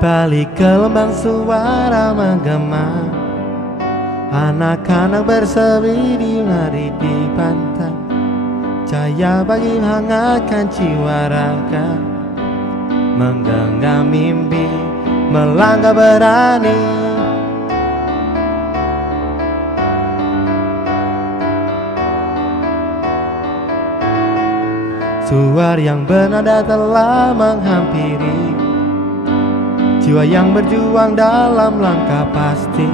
balik gelombang suara menggema, anak-anak bersemi menari di pantai. Cahaya pagi menghangatkan jiwa raga, menggenggam mimpi, melangkah berani. Suara yang bernada telah menghampiri, jiwa yang berjuang dalam langkah pasti.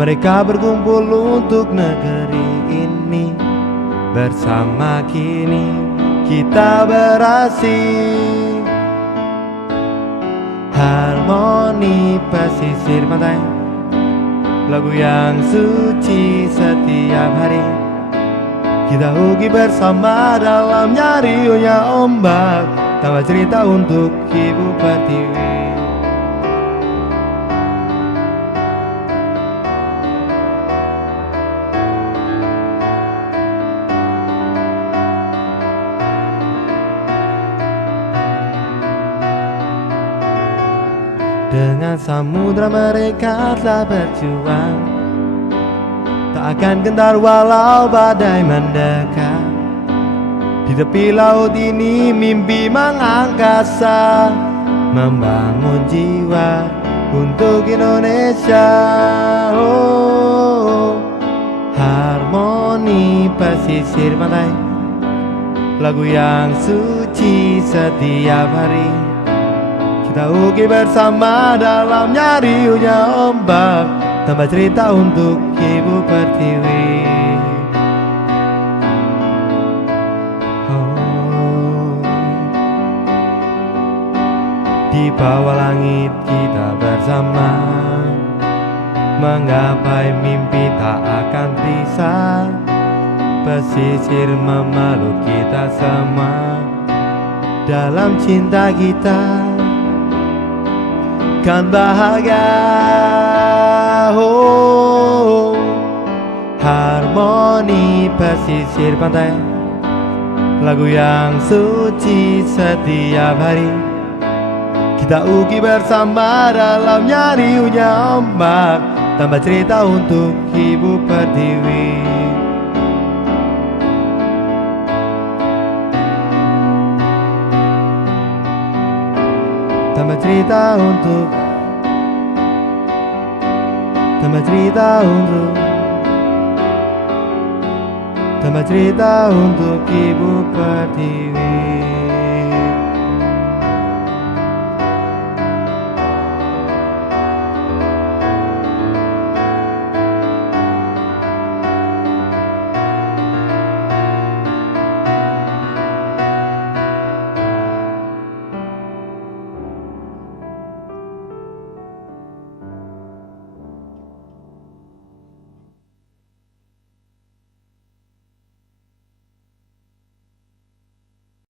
Mereka berkumpul untuk negeri ini, bersama kini kita berasih. Harmoni pesisir pantai, lagu yang suci setiap hari. Kita ugi bersama dalamnya riuhnya ombak, tambah cerita untuk Ibu Pertiwi. Dengan samudra mereka telah berjuang, tak akan gentar walau badai mendekat. Di tepi laut ini mimpi mengangkasa, membangun jiwa untuk Indonesia. Oh, harmoni pesisir pantai, lagu yang suci setiap hari. Kita ugi bersama dalamnya riuhnya ombak, tambah cerita untuk Ibu Pertiwi. Oh, di bawah langit kita bersama, menggapai mimpi tak akan bisa. Pesisir memeluk kita semua, dalam cinta kita kan bahagia. Oh, harmoni pesisir pantai, lagu yang suci setiap hari. Kita ugi bersama dalamnya riuhnya ombak, tambah cerita untuk Ibu Pertiwi. Tambah cerita untuk, tambah cerita untuk, tambah cerita untuk Ibu Pertiwi.